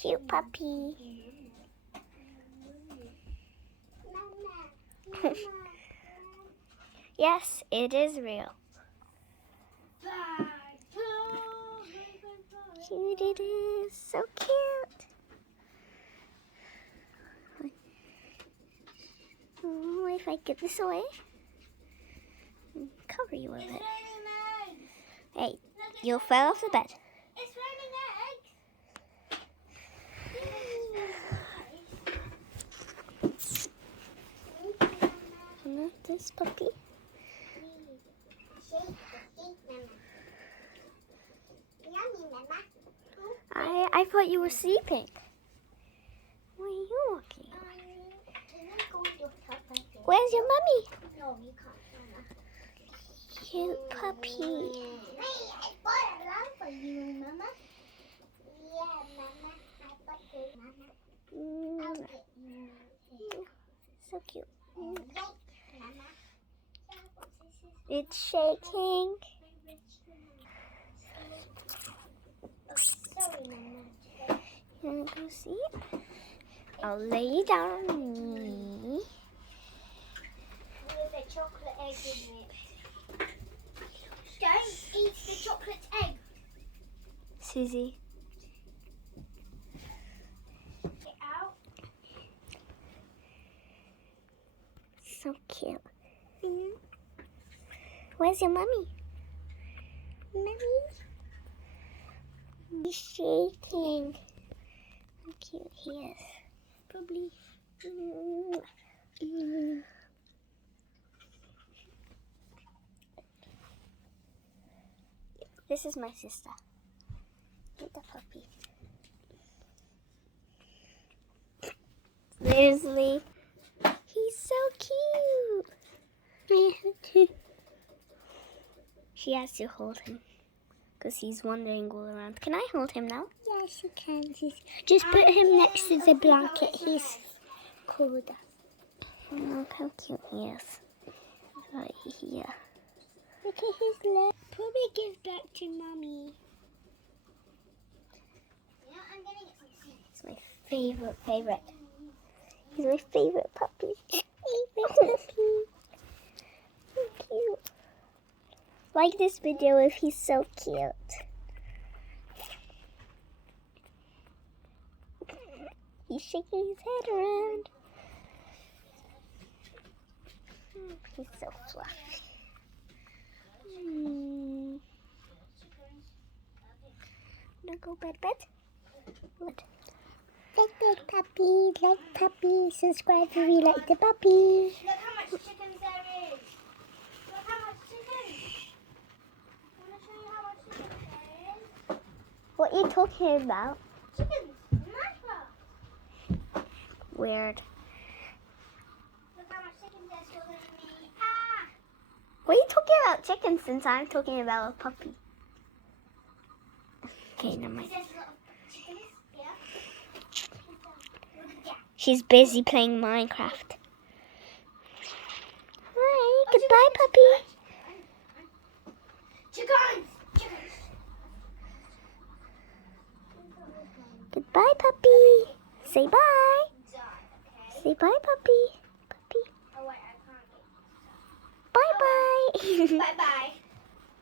cute puppy. Yes, it is real. Cute it is. So cute. Oh, if I get this away, cover you with it. Hey, you fell off the bed. It's raining eggs. Not this puppy. I thought you were sleeping. Why are you walking? Where's your mummy? No, you can't. Cute puppy. I bought a lamp for you, Mama. Yeah, Mama. I bought it, Mama. I'll get you. So cute. Mama. It's shaking. Sorry, Mama. You wanna go see it? I'll lay you down on me. With a chocolate egg in it. Don't eat the chocolate egg. Susie. Get out. So cute. Where's your mummy? Mummy? He's shaking. How cute he is. Probably. This is my sister. Get the puppy. Seriously. He's so cute. She has to hold him because he's wandering all around. Can I hold him now? Yes, you can. Just put him next to the blanket. He's cold. Look how cute he is. Right here. Look at his leg. Probably give back to Mommy. Yeah, I'm gonna get some seeds. He's my favorite. He's my favorite puppy. Favorite puppy. So cute. Like this video if he's so cute. He's shaking his head around. He's so fluffy. Now go bed. Good. Like puppy, subscribe if you like the puppy. Look how much chickens there is. Look how much chickens. I want to show you how much chickens there is. What are you talking about? Chickens. Minecraft. Weird. Look how much chickens there's still in me. Ah! What are you talking about chickens since I'm talking about a puppy? Okay, never mind. There's a lot of chickens. Yeah. Yeah. She's busy playing Minecraft. Hi, goodbye, puppy. Chickens. Chickens. Goodbye, puppy. Say bye. Say bye, puppy. Puppy. Oh wait, I can't Bye-bye. get. Bye bye.